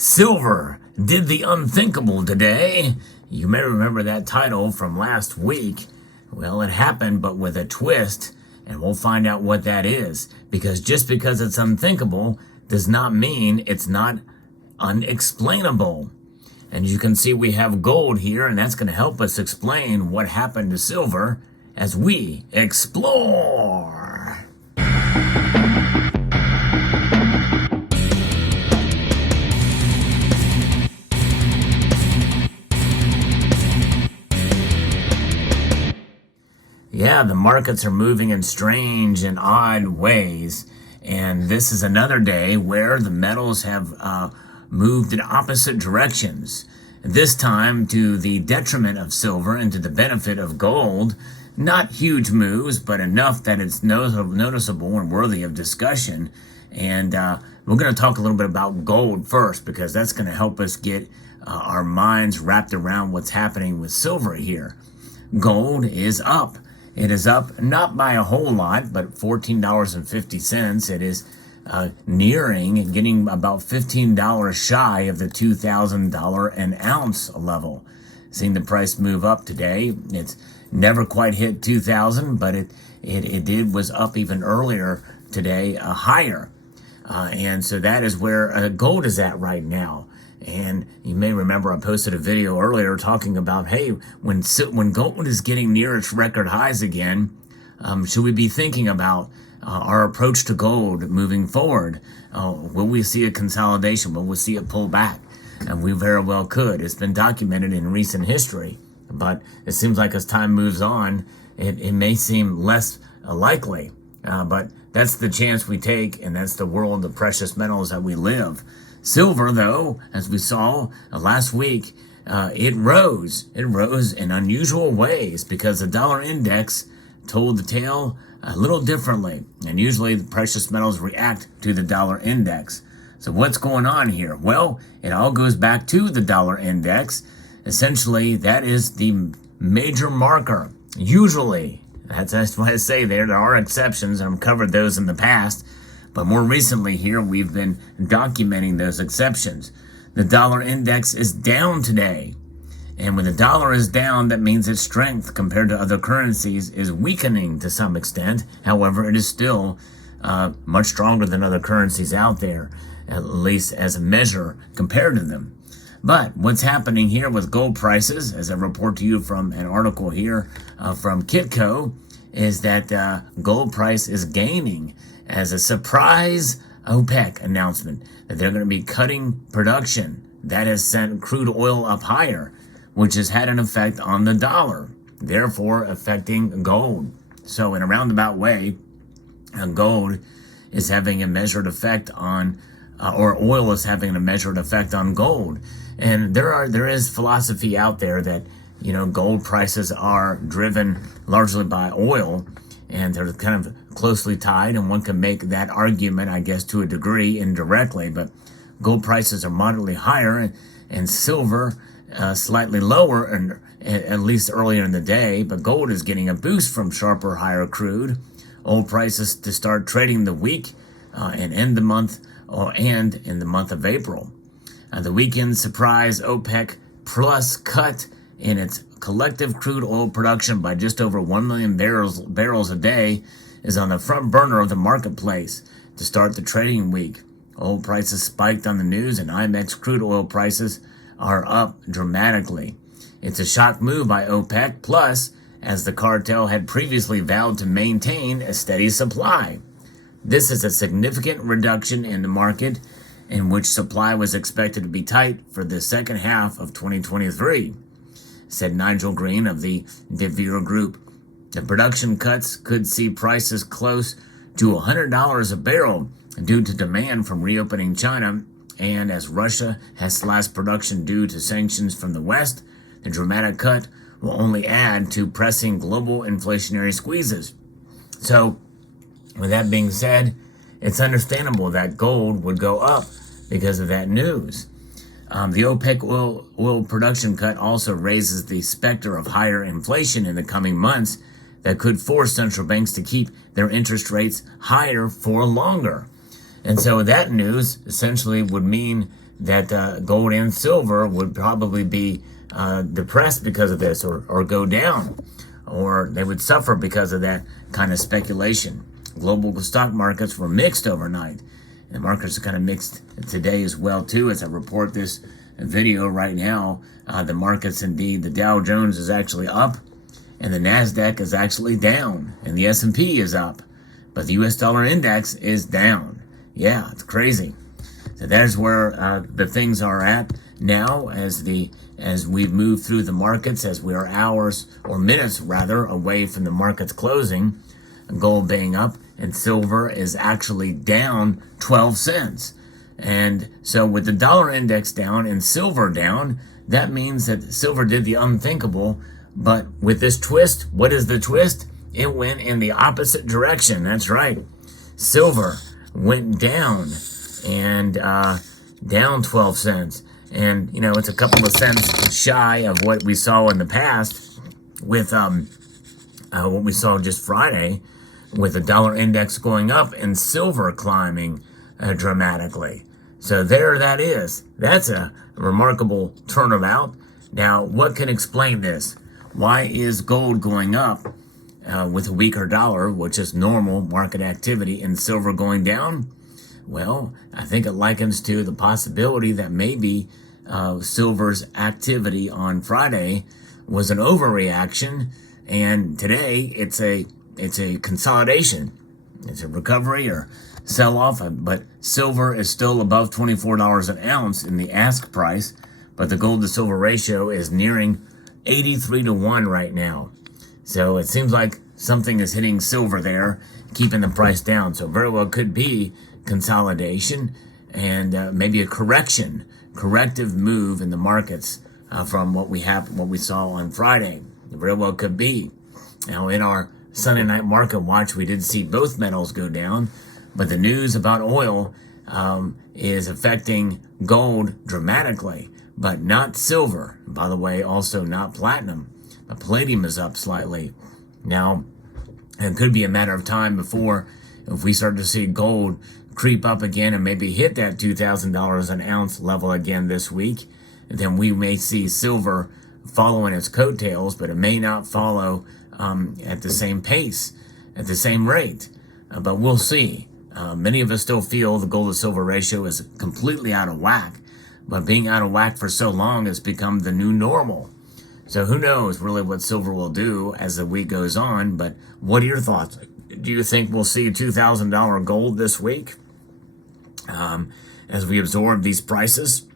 Silver did the unthinkable today. You may remember that title from last week. Well, it happened, but with a twist, and we'll find out what that is. Because just because it's unthinkable does not mean it's not unexplainable. And you can see we have gold here, and that's going to help us explain what happened to silver as we explore. Yeah, the markets are moving in strange and odd ways. And this is another day where the metals have moved in opposite directions. This time to the detriment of silver and to the benefit of gold. Not huge moves, but enough that it's noticeable and worthy of discussion. And we're going to talk a little bit about gold first, because that's going to help us get our minds wrapped around what's happening with silver here. Gold is up. It is up not by a whole lot, but $14.50. It is nearing and getting about $15 shy of the $2,000 an ounce level. Seeing the price move up today. It's never quite hit 2,000, but it was up even earlier today, higher. And so that is where gold is at right now. And you may remember I posted a video earlier talking about, hey, when gold is getting near its record highs again, should we be thinking about our approach to gold moving forward? Will we see a consolidation? Will we see it pull back? And we very well could. It's been documented in recent history. But it seems like as time moves on, it may seem less likely. But that's the chance we take, and that's the world of precious metals that we live. Silver, though, as we saw last week, it rose. It rose in unusual ways because the dollar index told the tale a little differently. And usually the precious metals react to the dollar index. So what's going on here? Well, it all goes back to the dollar index. Essentially, that is the major marker. Usually, that's why I say there are exceptions. I've covered those in the past. But more recently here, we've been documenting those exceptions. The dollar index is down today. And when the dollar is down, that means its strength compared to other currencies is weakening to some extent. However, it is still much stronger than other currencies out there, at least as a measure compared to them. But what's happening here with gold prices, as I report to you from an article here from Kitco, is that gold price is gaining as a surprise OPEC announcement that they're going to be cutting production. That has sent crude oil up higher, which has had an effect on the dollar, therefore affecting gold. So in a roundabout way, gold is having a measured effect on, or oil is having a measured effect on gold. And there is philosophy out there that, gold prices are driven largely by oil, and they're kind of closely tied, and one can make that argument, I guess, to a degree indirectly. But gold prices are moderately higher, and silver slightly lower, and at least earlier in the day. But gold is getting a boost from sharper, higher crude. Oil prices to start trading the week and end the month, and in the month of April. The weekend surprise OPEC Plus cut in its collective crude oil production by just over 1 million barrels a day is on the front burner of the marketplace to start the trading week. Oil prices spiked on the news, and IMX crude oil prices are up dramatically. It's a shock move by OPEC Plus, as the cartel had previously vowed to maintain a steady supply. This is a significant reduction in the market, in which supply was expected to be tight for the second half of 2023, said Nigel Green of the DeVere Group. The production cuts could see prices close to $100 a barrel due to demand from reopening China, and as Russia has slashed production due to sanctions from the West, the dramatic cut will only add to pressing global inflationary squeezes. So, with that being said, it's understandable that gold would go up because of that news. The OPEC oil production cut also raises the specter of higher inflation in the coming months that could force central banks to keep their interest rates higher for longer. And so that news essentially would mean that gold and silver would probably be depressed because of this, or go down, or they would suffer because of that kind of speculation. Global stock markets were mixed overnight. The markets are kind of mixed today as well, too, as I report this video right now. The markets, indeed, the Dow Jones is actually up, and the NASDAQ is actually down, and the S&P is up, but the U.S. dollar index is down. Yeah, it's crazy. So that's where the things are at now as we've moved through the markets, as we are hours or minutes rather away from the markets closing. Gold being up and silver is actually down 12 cents. And so with the dollar index down and silver down, that means that silver did the unthinkable. But with this twist, what is the twist? It went in the opposite direction. That's right. Silver went down, and down 12 cents. And, you know, it's a couple of cents shy of what we saw in the past with what we saw just Friday, with the dollar index going up and silver climbing dramatically. So there that is. That's a remarkable turnabout. Now, what can explain this? Why is gold going up with a weaker dollar, which is normal market activity, and silver going down? Well, I think it likens to the possibility that maybe silver's activity on Friday was an overreaction, and today it's a consolidation. It's a recovery or sell-off, but silver is still above $24 an ounce in the ask price, but the gold to silver ratio is nearing 83 to 1 right now. So it seems like something is hitting silver there, keeping the price down. So very well could be consolidation and maybe a corrective move in the markets from what we saw on Friday. It very well could be. Now, in our Sunday night market watch, we did see both metals go down, but the news about oil is affecting gold dramatically, but not silver. By the way, also not platinum. But palladium is up slightly. Now, it could be a matter of time before, if we start to see gold creep up again and maybe hit that $2,000 an ounce level again this week, then we may see silver following its coattails, but it may not follow at the same pace, at the same rate. But we'll see. Many of us still feel the gold to silver ratio is completely out of whack, but being out of whack for so long has become the new normal. So who knows really what silver will do as the week goes on, but what are your thoughts? Do you think we'll see $2,000 gold this week as we absorb these prices?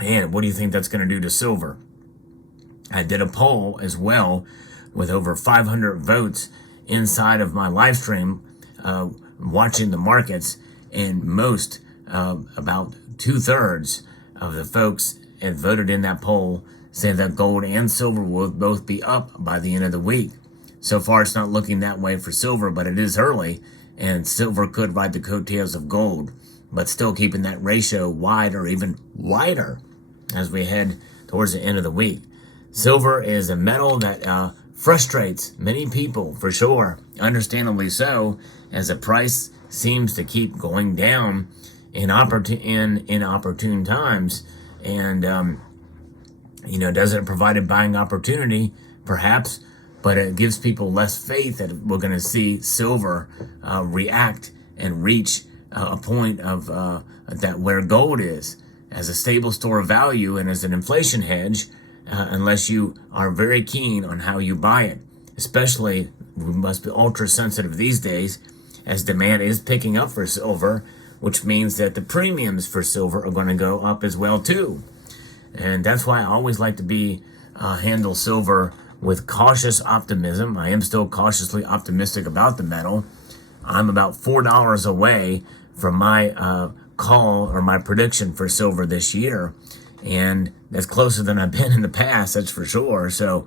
And what do you think that's going to do to silver? I did a poll as well with over 500 votes inside of my live stream watching the markets, and most, about 2/3 of the folks that voted in that poll say that gold and silver will both be up by the end of the week. So far, it's not looking that way for silver, but it is early, and silver could ride the coattails of gold, but still keeping that ratio wide or even wider as we head towards the end of the week. Silver is a metal that frustrates many people, for sure, understandably so, as the price seems to keep going down in inopportune times. And, does it provide a buying opportunity? Perhaps, but it gives people less faith that we're going to see silver react and reach a point of that where gold is as a stable store of value and as an inflation hedge, unless you are very keen on how you buy it. Especially, we must be ultra sensitive these days as demand is picking up for silver, which means that the premiums for silver are going to go up as well too. And that's why I always like to handle silver with cautious optimism. I am still cautiously optimistic about the metal. I'm about $4 away from my call or my prediction for silver this year, and that's closer than I've been in the past, that's for sure. So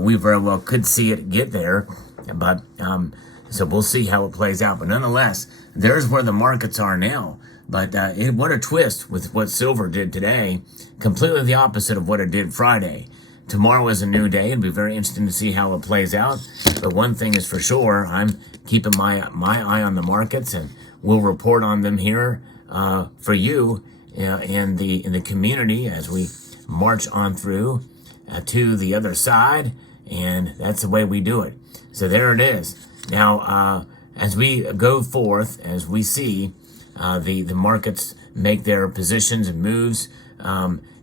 we very well could see it get there, but so we'll see how it plays out. But nonetheless, there's where the markets are now. But what a twist with what silver did today. Completely the opposite of what it did Friday. Tomorrow is a new day. It'll be very interesting to see how it plays out. But one thing is for sure, I'm keeping my eye on the markets and we'll report on them here for you in the community as we march on through to the other side, and that's the way we do it. So there it is. Now, as we go forth, as we see the markets make their positions and moves,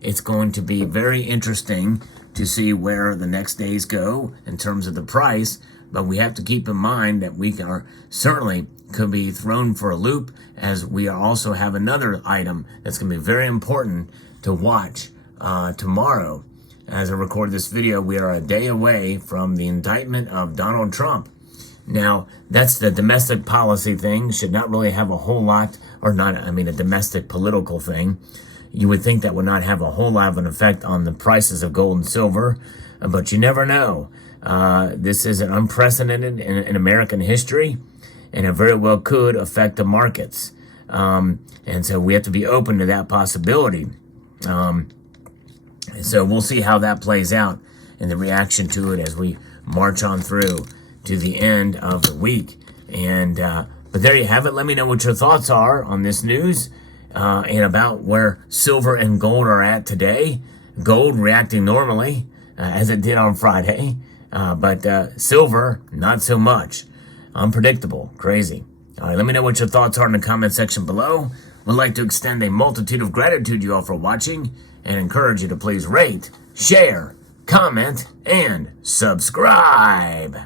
it's going to be very interesting to see where the next days go in terms of the price. But we have to keep in mind that we are certainly could be thrown for a loop, as we also have another item that's going to be very important to watch tomorrow. As I record this video, we are a day away from the indictment of Donald Trump. Now, that's the domestic policy thing. Should not really have a whole lot, or not, I mean, a domestic political thing. You would think that would not have a whole lot of an effect on the prices of gold and silver, but you never know. This is an unprecedented in American history, and it very well could affect the markets. And so we have to be open to that possibility. So we'll see how that plays out and the reaction to it as we march on through to the end of the week. And but there you have it. Let me know what your thoughts are on this news and about where silver and gold are at today. Gold reacting normally as it did on Friday, but silver not so much. Unpredictable, crazy. All right, let me know what your thoughts are in the comment section below. We'd like to extend a multitude of gratitude to you all for watching and encourage you to please rate, share, comment, and subscribe.